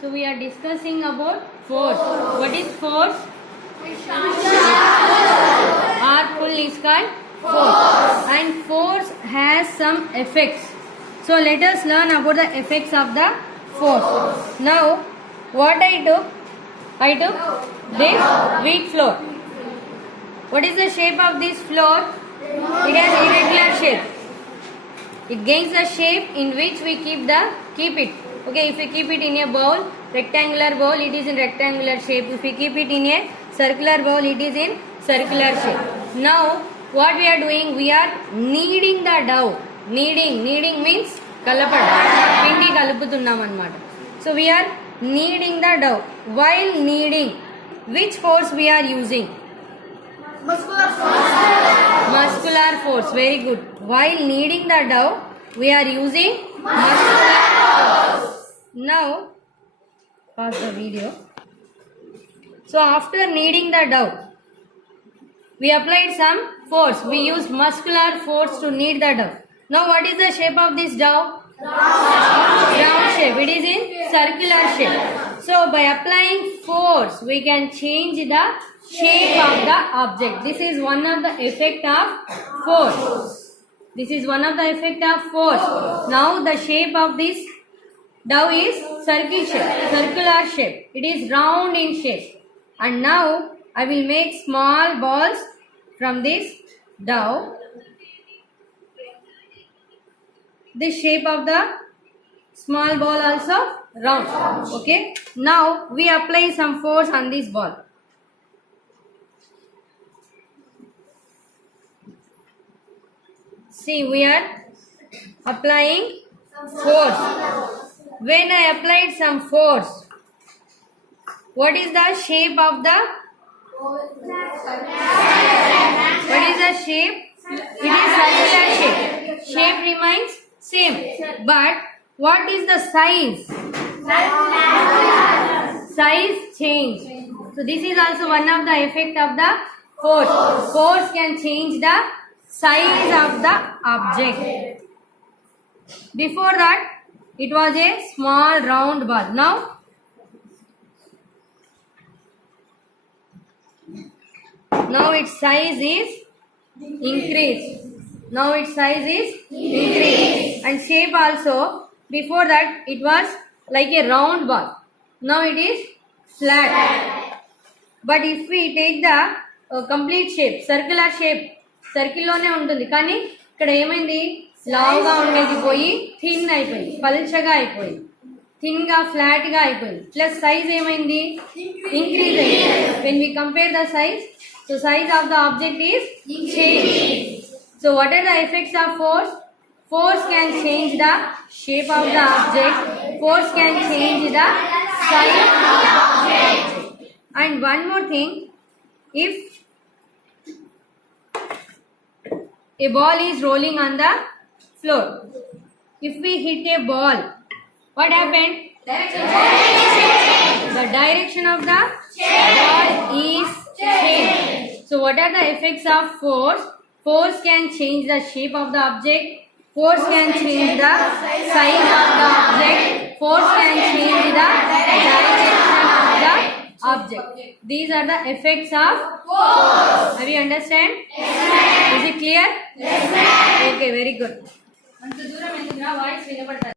So we are discussing about force. What is force? Or pull is called force. And force has some effects. So let us learn about the effects of the force. Now what I took this wheat flour. What is the shape of this flour? It has irregular shape. It gains the shape in which we keep it. Okay, if we keep it in a bowl, rectangular bowl, it is in rectangular shape. If we keep it in a circular bowl, it is in circular shape. Now what we are doing, we are kneading the dough. Kneading means kalapada. Pindi kaluputunnam annamata. So we are kneading the dough. While kneading, which force we are using? Muscular force. Very good. While kneading the dough, we are using muscular force. Now pause the video. So after kneading the dough, we applied some force. We used muscular force to knead the dough. Now what is the shape of this dough? Round shape. It is in circular shape. So by applying force, we can change the shape of the object. This is one of the effect of force. This is one of the effect of force. Now the shape of this dough is circular shape. It is round in shape. And now I will make small balls from this dough. The shape of the small ball also round. Okay. Now we apply some force on this ball. See, we are applying force. When I applied some force, what is the shape of the? What is the shape? It is circular shape. Shape remains same. But what is the size? Size change. So this is also one of the effect of the force. Force can change the size of the object. Before that, it was a small round ball. Now its size is increased. And shape also. Before that, it was like a round ball. Now it is flat. But if we take the complete shape, circular shape, circle లోనే ఉంటుంది. కానీ ఇక్కడ ఏమైంది, లావుగా ఉండేది పోయి thin అయిపోయింది, పల్చగా అయిపోయింది, థిన్ గా ఫ్లాట్ గా అయిపోయింది. ప్లస్ సైజ్ ఏమైంది, ఇంక్రీజ్ అయింది. When we compare the size, so size of the object is changed. So what are the effects of force? Force can change the shape of the object. Force can change the size of the object. And one more thing, if a ball is rolling on the floor, if we hit a ball, what happened? The direction of the ball is changed. So what are the effects of force? Force can change the shape of the object. Force can change the size of the object. Force can change the direction of the object. These are the effects of force. Have you understand? Yes, ma'am. Is it clear? Yes, ma'am. Okay, very good.